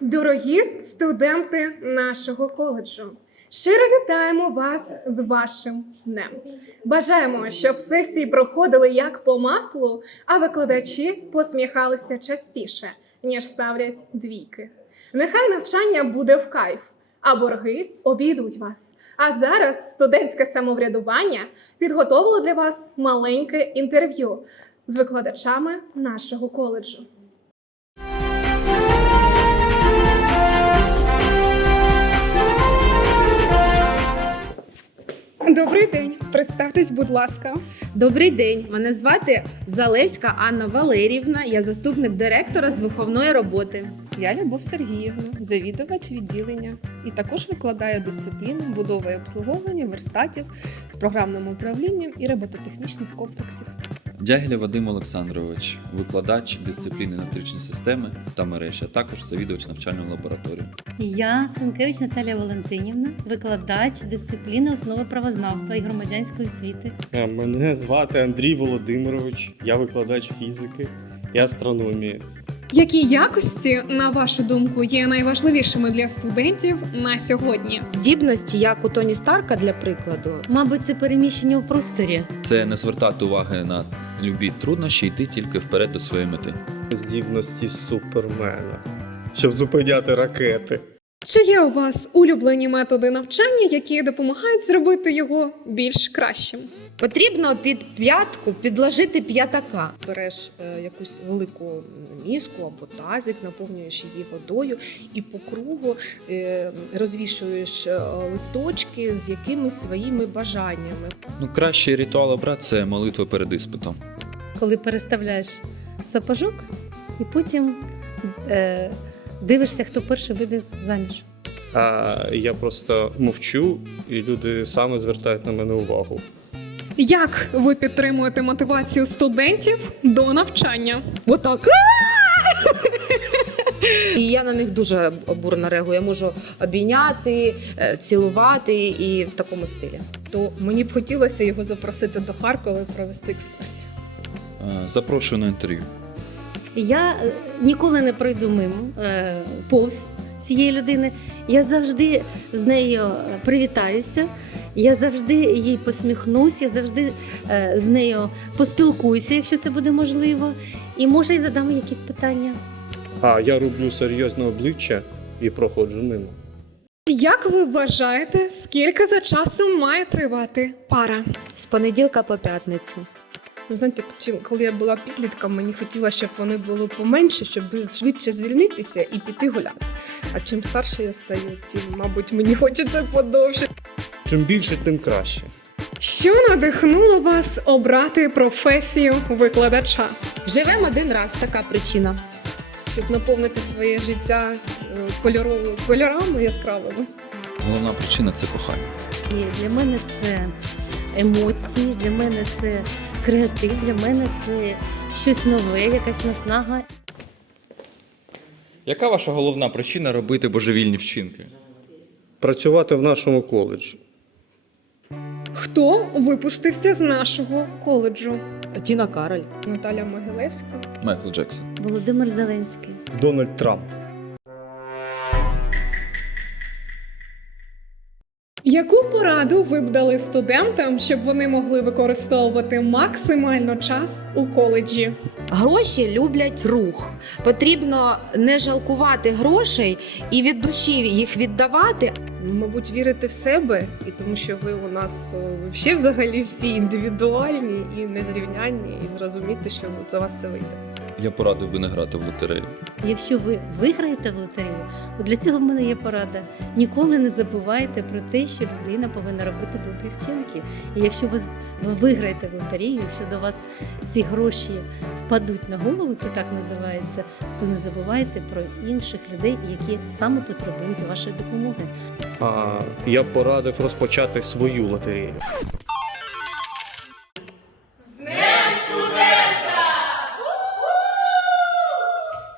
Дорогі студенти нашого коледжу, щиро вітаємо вас з вашим днем. Бажаємо, щоб сесії проходили як по маслу, а викладачі посміхалися частіше, ніж ставлять двійки. Нехай навчання буде в кайф, а борги обійдуть вас. А зараз студентське самоврядування підготовило для вас маленьке інтерв'ю з викладачами нашого коледжу. Добрий день, представтесь, будь ласка. Добрий день, мене звати Залевська Анна Валерівна. Я заступник директора з виховної роботи. Я Любов Сергіївна, завідувач відділення, і також викладаю дисципліну будови і обслуговування верстатів з програмним управлінням і робототехнічних комплексів. Дягіля Вадим Олександрович, викладач дисципліни електричної системи та мережі, а також завідувач навчальної лабораторії. Я Сенкевич Наталія Валентинівна, викладач дисципліни основи правознавства і громадянської освіти. Е, Мене звати Андрій Володимирович, я викладач фізики і астрономії. Які якості, на вашу думку, є найважливішими для студентів на сьогодні? Здібності, як у Тоні Старка, для прикладу. Мабуть, це переміщення у просторі. Це не звертати уваги на любі труднощі, йти тільки вперед до своєї мети. Здібності супермена, щоб зупиняти ракети. Чи є у вас улюблені методи навчання, які допомагають зробити його більш кращим? Потрібно під п'ятку підложити п'ятака. Береш е, якусь велику міску або тазик, наповнюєш її водою і по кругу е, розвішуєш е, листочки з якимись своїми бажаннями. Ну, кращий ритуал обрат це молитва перед іспитом. Коли переставляєш сапожок і потім е, дивишся, хто перший вийде заміж. А я просто мовчу, і люди саме звертають на мене увагу. Як ви підтримуєте мотивацію студентів до навчання? Отак. І я на них дуже бурно реагую. Я можу обійняти, е, цілувати і в такому стилі. То мені б хотілося його запросити до Харкова і провести екскурсію. Е, Запрошую на інтерв'ю. Я е, ніколи не пройду мимо е, повз цієї людини. Я завжди з нею е, привітаюся. Я завжди їй посміхнусь, я завжди е, з нею поспілкуюся, якщо це буде можливо. І може й задам якісь питання. А я роблю серйозне обличчя і проходжу мимо. Як ви вважаєте, скільки за часом має тривати пара? З понеділка по п'ятницю. Ви знаєте, чим коли я була підлітком, мені хотілося, щоб вони були поменше, щоб швидше звільнитися і піти гуляти. А чим старше я стаю, тим, мабуть, мені хочеться подовше. Чим більше, тим краще. Що надихнуло вас обрати професію викладача? Живемо один раз, така причина. щоб наповнити своє життя е, кольоровими кольорами яскравими. Головна причина це кохання. І для мене це емоції, для мене це креатив, для мене це щось нове, якась наснага. Яка ваша головна причина робити божевільні вчинки? Працювати в нашому коледжі. Хто випустився з нашого коледжу? Тіна Кароль. Наталя Могилевська. Майкл Джексон. Володимир Зеленський. Дональд Трамп. Яку пораду ви б дали студентам, щоб вони могли використовувати максимально час у коледжі? Гроші люблять рух. Потрібно не жалкувати грошей і від душі їх віддавати. Ну, мабуть, вірити в себе, і тому що ви у нас ще взагалі всі індивідуальні і незрівнянні, і зрозуміти, що у вас це вийде. Я порадив би не грати в лотерею. Якщо ви виграєте в лотерею, то для цього в мене є порада. Ніколи не забувайте про те, що людина повинна робити добрі вчинки. І якщо ви, ви виграєте в лотерею, якщо до вас ці гроші впадуть на голову, це так називається, то не забувайте про інших людей, які саме потребують вашої допомоги. А я порадив розпочати свою лотерею.